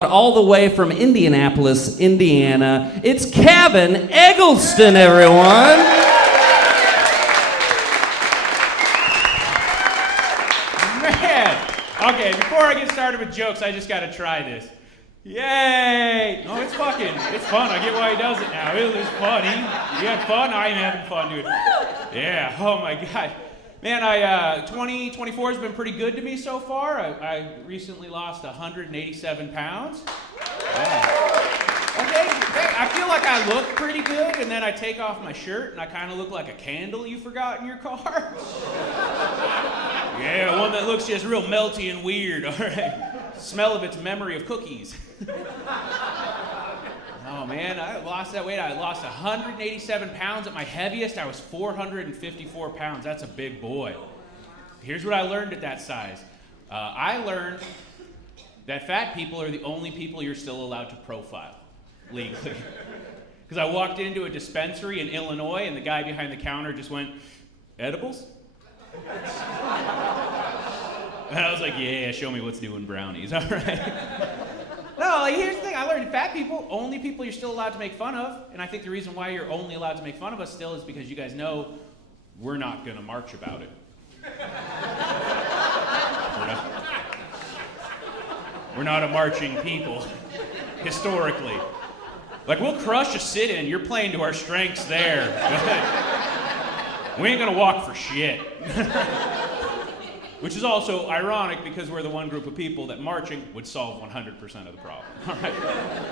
All the way from Indianapolis, Indiana, it's Cavin Eggleston, everyone. Man! Okay, before I get started with jokes, I just gotta try this. Yay! No, it's fun. I get why he does it now. It was funny. You had fun? I'm having fun, dude. Yeah, oh my God. Man, 2024 has been pretty good to me so far. I recently lost 187 pounds. Yeah. Okay, I feel like I look pretty good, and then I take off my shirt, and I kind of look like a candle you forgot in your car. Yeah, one that looks just real melty and weird, all right? Smell of its memory of cookies. Oh man, I lost that weight. I lost 187 pounds. At my heaviest, I was 454 pounds. That's a big boy. Here's what I learned at that size. I learned that fat people are the only people you're still allowed to profile legally. Because I walked into a dispensary in Illinois and the guy behind the counter just went, "Edibles?" And I was like, yeah, show me what's doing brownies, all right? No, like, here's the thing. I learned fat people, only people you're still allowed to make fun of. And I think the reason why you're only allowed to make fun of us still is because you guys know we're not going to march about it. We're not a marching people, historically. Like, we'll crush a sit-in. You're playing to our strengths there. We ain't going to walk for shit. Which is also ironic because we're the one group of people that marching would solve 100% of the problem. All right?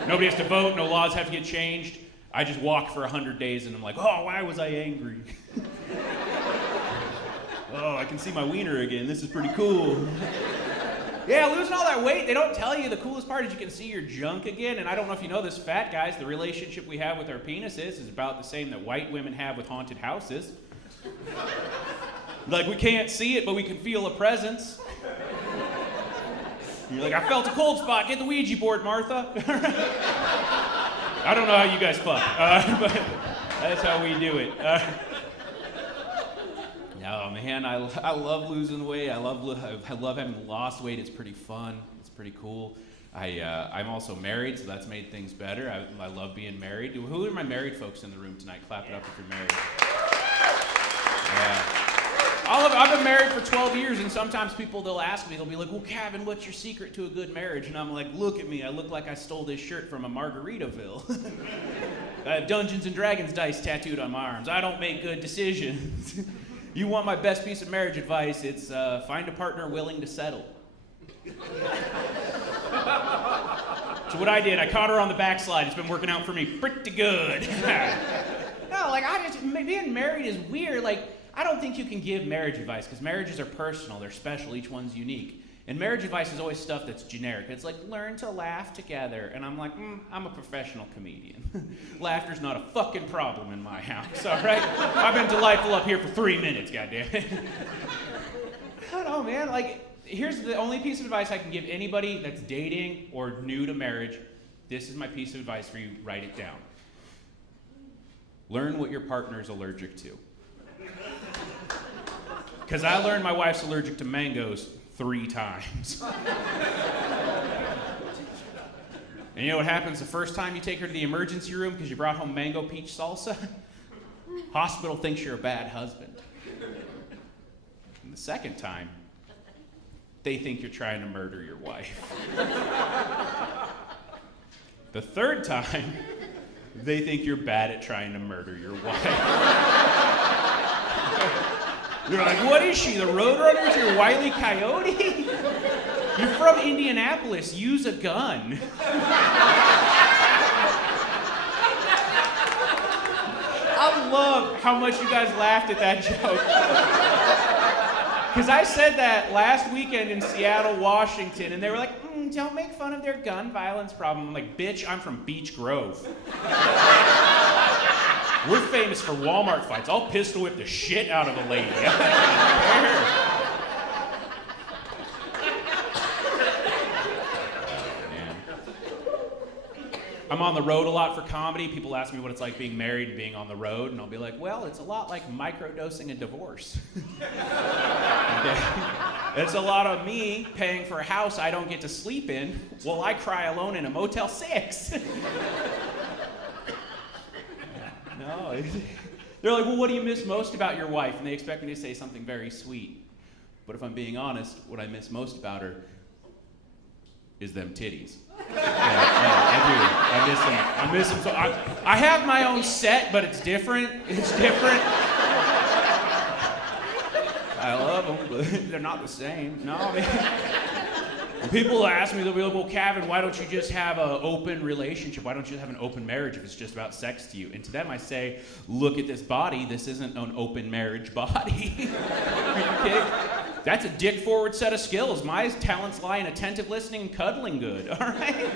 Nobody has to vote, no laws have to get changed. I just walk for 100 days and I'm like, oh, why was I angry? Oh, I can see my wiener again. This is pretty cool. Yeah, losing all that weight, they don't tell you the coolest part is you can see your junk again. And I don't know if you know this, fat guys, the relationship we have with our penises is about the same that white women have with haunted houses. Like, we can't see it, but we can feel a presence. You're like, I felt a cold spot. Get the Ouija board, Martha. I don't know how you guys fuck, but that's how we do it. No, man, I love losing weight. I love having lost weight. It's pretty fun. It's pretty cool. I'm also married, so that's made things better. I love being married. Who are my married folks in the room tonight? Clap it up if you're married. Yeah. I've been married for 12 years, and sometimes they'll ask me, they'll be like, well, Cavin, what's your secret to a good marriage? And I'm like, look at me, I look like I stole this shirt from a Margaritaville. I have Dungeons and Dragons dice tattooed on my arms. I don't make good decisions. You want my best piece of marriage advice, it's find a partner willing to settle. So what I did, I caught her on the backslide. It's been working out for me pretty good. No, like, being married is weird. Like, I don't think you can give marriage advice because marriages are personal, they're special, each one's unique. And marriage advice is always stuff that's generic. It's like, learn to laugh together. And I'm like, I'm a professional comedian. Laughter's not a fucking problem in my house, all right? I've been delightful up here for 3 minutes, goddammit. I don't know, man. Like, here's the only piece of advice I can give anybody that's dating or new to marriage. This is my piece of advice for you. Write it down. Learn what your partner's allergic to. Because I learned my wife's allergic to mangoes 3 times. And you know what happens the first time you take her to the emergency room because you brought home mango peach salsa? Hospital thinks you're a bad husband. And the second time, they think you're trying to murder your wife. The third time, they think you're bad at trying to murder your wife. You're like, what is she, the Roadrunner? Is she a Wile E. Coyote? You're from Indianapolis, use a gun. I love how much you guys laughed at that joke. Because I said that last weekend in Seattle, Washington, and they were like, don't make fun of their gun violence problem. I'm like, bitch, I'm from Beech Grove. We're famous for Walmart fights. I'll pistol whip the shit out of a lady. I'm on the road a lot for comedy. People ask me what it's like being married and being on the road, and I'll be like, well, it's a lot like microdosing a divorce. Okay. It's a lot of me paying for a house I don't get to sleep in while I cry alone in a Motel 6. No. They're like, well, what do you miss most about your wife? And they expect me to say something very sweet. But if I'm being honest, what I miss most about her is them titties. I do. I miss them. So I have my own set, but it's different. It's different. I love them, but they're not the same. No, when people ask me, they'll be like, well, Cavin, why don't you just have an open relationship? Why don't you have an open marriage if it's just about sex to you? And to them I say, look at this body. This isn't an open marriage body. Are you kidding? That's a dick-forward set of skills. My talents lie in attentive listening and cuddling good, all right?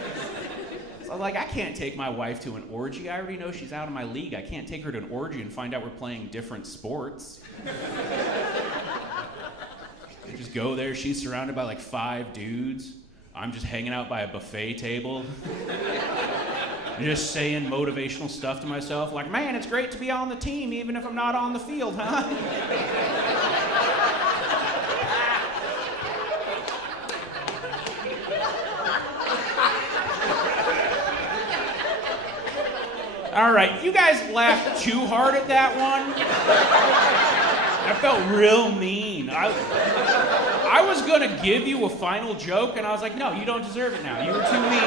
So, like, I can't take my wife to an orgy. I already know she's out of my league. I can't take her to an orgy and find out we're playing different sports. I just go there. She's surrounded by, like, 5 dudes. I'm just hanging out by a buffet table. Just saying motivational stuff to myself. Like, man, it's great to be on the team even if I'm not on the field, huh? All right, you guys laughed too hard at that one. That felt real mean. I was gonna give you a final joke, and I was like, no, you don't deserve it now. You were too mean.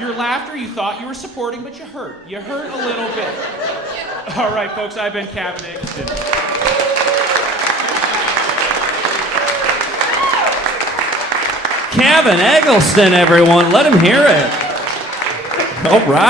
Your laughter, you thought you were supporting, but you hurt. You hurt a little bit. All right, folks, I've been Cavin Eggleston. Cavin Eggleston, everyone. Let him hear it. All right.